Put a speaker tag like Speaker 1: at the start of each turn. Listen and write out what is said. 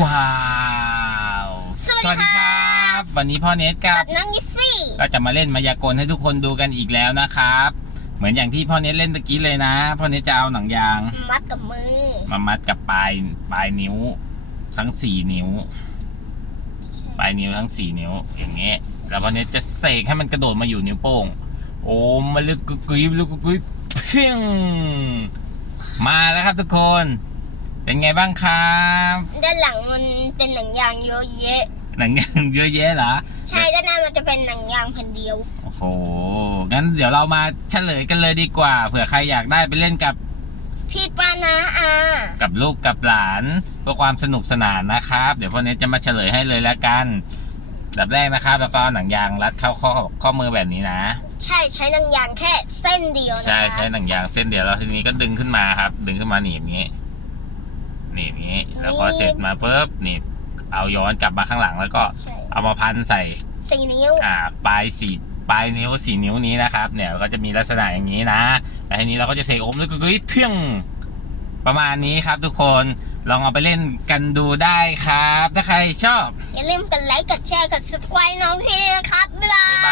Speaker 1: ว้าว
Speaker 2: สวัสดีครับ
Speaker 1: วันนี้พ่อเนทกั
Speaker 2: กั
Speaker 1: บบ
Speaker 2: น้องยิฟฟี่
Speaker 1: ก็จะมาเล่นมายากลให้ทุกคนดูกันอีกแล้วนะครับ เหมือนอย่างที่พ่อเนทเล่นตะกี้เลยนะ พ่อเนทจะเอาหนังยาง
Speaker 2: มัดกับมือ
Speaker 1: มามัดกับปลายปลายนิ้ว ทั้งสี่นิ้ว ปลายนิ้วทั้งสี่นิ้ว อย่างเงี้ย แล้วพ่อเนทจะเสกให้มันกระโดดมาอยู่นิ้วโป้ง โอ้มาลึกกุ๊กกุ๊ยลึกกุ๊กกุ๊ยเพียงมาแล้วครับทุกคน เป็นไงบ้างครับ
Speaker 2: ด้านหลังมันเป็นหนังยางเยอะแยะ
Speaker 1: หนังยางเยอะแยะเหรอ
Speaker 2: ใช่ด้านหน้ามันจะเป็นหนังยางแผ่นเดียว
Speaker 1: โอ้โห งั้นเดี๋ยวเรามาเฉลยกันเลยดีกว่า เผื่อใครอยากได้ไปเล่นกับ
Speaker 2: พี่ปานาอา
Speaker 1: กับลูกกับหลานเพื่อความสนุกสนานนะครับ เดี๋ยวพ่อเน็ตจะมาเฉลยให้เลยแล้วกันแบบแรกนะครับ แล้วก็เอาหนังยางรัดเข้าข้อข้อมือแบบนี้นะ
Speaker 2: ใช่ใช้หนังยางแค่เส้นเดียวนะ
Speaker 1: ใช่
Speaker 2: คะ
Speaker 1: ใช้หนังยางเส้นเดียวแล้วทีนี้ก็ดึงขึ้นมาครับ ดึงขึ้นมาหนีบอย่างนี้หนีบอย่างนี้ แล้วพอ เสร็จมาปุ๊บหนีบเอาย้อนกลับมาข้างหลังแล้วก็
Speaker 2: ใช่
Speaker 1: เอามาพันใส่
Speaker 2: สี่นิ้ว
Speaker 1: อ่าปลายสี่ปลายนิ้วสี่นิ้วนี้นะครับ เนี่ยก็จะมีลักษณะอย่างนี้นะแต่ทีนี้เราก็จะเสกโอมแล้วก็กึ้ยเพียงประมาณนี้ครับทุกคนลองเอาไปเล่นกันดูได้ครับ ถ้าใครชอบ
Speaker 2: อย่าลืมกดไลค์ กดแชร์ กด subscribe น้องพี่ด้วยนะครับ บ๊ายบา
Speaker 1: บ๊ายยบาย